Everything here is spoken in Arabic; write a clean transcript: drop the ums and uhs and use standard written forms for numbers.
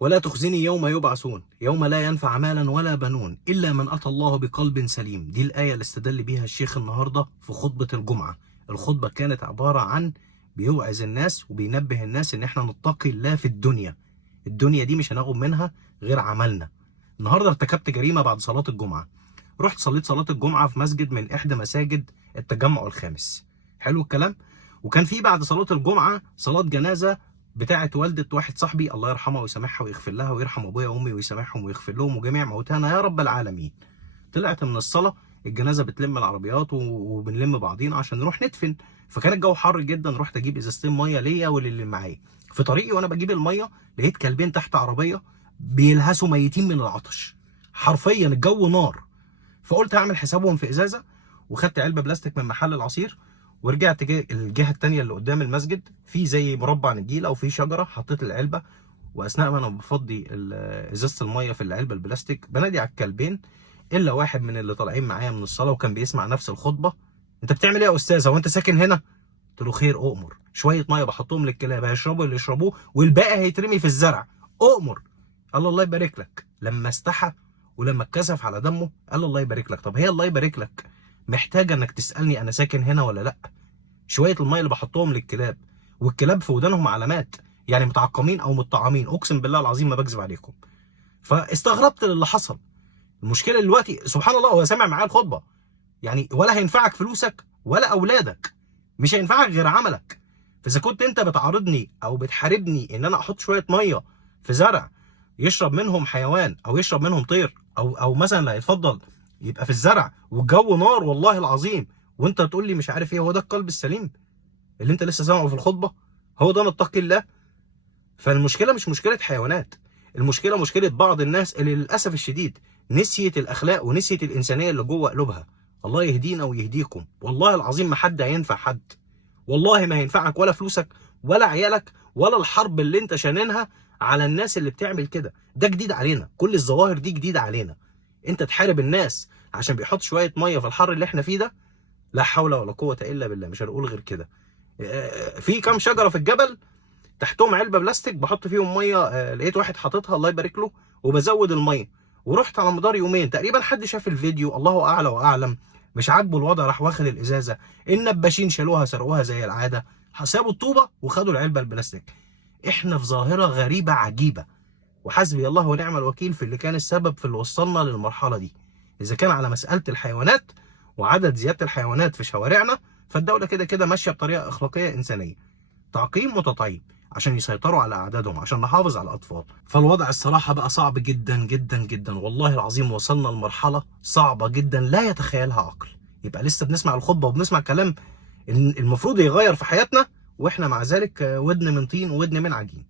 ولا تخزني يوم يبعثون يوم لا ينفع مالا ولا بنون إلا من أتى الله بقلب سليم. دي الآية اللي استدل بيها الشيخ النهاردة في خطبة الجمعة. الخطبة كانت عبارة عن بيوعظ الناس وبينبه الناس إن احنا نتقي الله في الدنيا. الدنيا دي مش هناخد منها غير عملنا. النهاردة ارتكبت جريمة بعد صلاة الجمعة. رحت صليت صلاة الجمعة في مسجد من إحدى مساجد التجمع الخامس. حلو الكلام. وكان في بعد صلاة الجمعة صلاة جنازة بتاعت والدة واحد صاحبي، الله يرحمها ويسامحها ويغفر لها ويرحم ابويا وامي ويسامحهم ويغفر لهم وجميع موتانا يا رب العالمين. طلعت من الصلاة، الجنازة بتلم العربيات وبنلم بعضينا عشان نروح ندفن. فكان الجو حر جدا، رحت اجيب ازازتين ميه ليا وللي معايا. في طريقي وانا بجيب الميه لقيت كلبين تحت عربية بيلهسوا ميتين من العطش، حرفيا الجو نار. فقلت هعمل حسابهم في ازازة، وخدت علبة بلاستيك من محل العصير ورجعت الجهه الثانيه اللي قدام المسجد، في زي مربع نجيله وفي شجره، حطيت العلبه. واثناء ما انا بفضي ازازه الميه في العلبه البلاستيك بنادي على الكلبين، الا واحد من اللي طالعين معايا من الصلاه وكان بيسمع نفس الخطبه: انت بتعمل ايه يا استاذ؟ هو انت ساكن هنا؟ قلت له خير اؤمر، شويه ميه بحطهم للكلاب هيشربوا اللي يشربوه والباقي هيترمي في الزرع، اؤمر. قال الله يبارك لك. لما استحى ولما اتكسف على دمه قال الله يبارك لك. طب هي الله يبارك لك محتاجه انك تسالني انا ساكن هنا ولا لا؟ شويه الميه اللي بحطهم للكلاب، والكلاب في ودانهم علامات، يعني متعقمين او متطعمين، اقسم بالله العظيم ما بكذب عليكم. فاستغربت اللي حصل. المشكله دلوقتي سبحان الله هو سامع معايا الخطبه، يعني ولا هينفعك فلوسك ولا اولادك، مش هينفعك غير عملك. فاذا كنت انت بتعارضني او بتحاربني ان انا احط شويه ميه في زرع يشرب منهم حيوان او يشرب منهم طير، او مثلا اللي هيتفضل يبقى في الزرع والجو نار والله العظيم، وانت تقول لي مش عارف ايه، هو ده القلب السليم اللي انت لسه سامعه في الخطبه؟ هو ده نتقي الله؟ فالمشكله مش مشكله حيوانات، المشكله مشكله بعض الناس اللي للاسف الشديد نسيت الاخلاق ونسيت الانسانيه اللي جوه قلوبها. الله يهدينا ويهديكم. والله العظيم ما حد هينفع حد، والله ما هينفعك ولا فلوسك ولا عيالك ولا الحرب اللي انت شاننها على الناس اللي بتعمل كده. ده جديد علينا، كل الظواهر دي جديده علينا. انت تحارب الناس عشان بيحط شويه ميه في الحر اللي احنا فيه ده؟ لا حول ولا قوه الا بالله، مش هنقول غير كده. في كام شجره في الجبل تحتهم علبه بلاستيك بحط فيهم ميه، لقيت واحد حاططها الله يبارك له وبزود الميه. ورحت على مدار يومين تقريبا حد شاف الفيديو، الله اعلى واعلم، مش عاجبه الوضع راح واخد الازازه، النباشين شالوها سرقوها زي العاده، سابوا الطوبه وخدوا العلبه البلاستيك. احنا في ظاهره غريبه عجيبه، وحسبي الله ونعم الوكيل في اللي كان السبب في اللي وصلنا للمرحله دي. اذا كان على مساله الحيوانات وعدد زياده الحيوانات في شوارعنا، فالدوله كده كده ماشيه بطريقه اخلاقيه انسانيه، تعقيم وتطعيم عشان يسيطروا على اعدادهم عشان نحافظ على الاطفال. فالوضع الصراحه بقى صعب جدا جدا جدا، والله العظيم وصلنا لمرحله صعبه جدا لا يتخيلها عقل. يبقى لسه بنسمع الخطبه وبنسمع كلام المفروض يغير في حياتنا، واحنا مع ذلك ودن من طين وودن من عجين.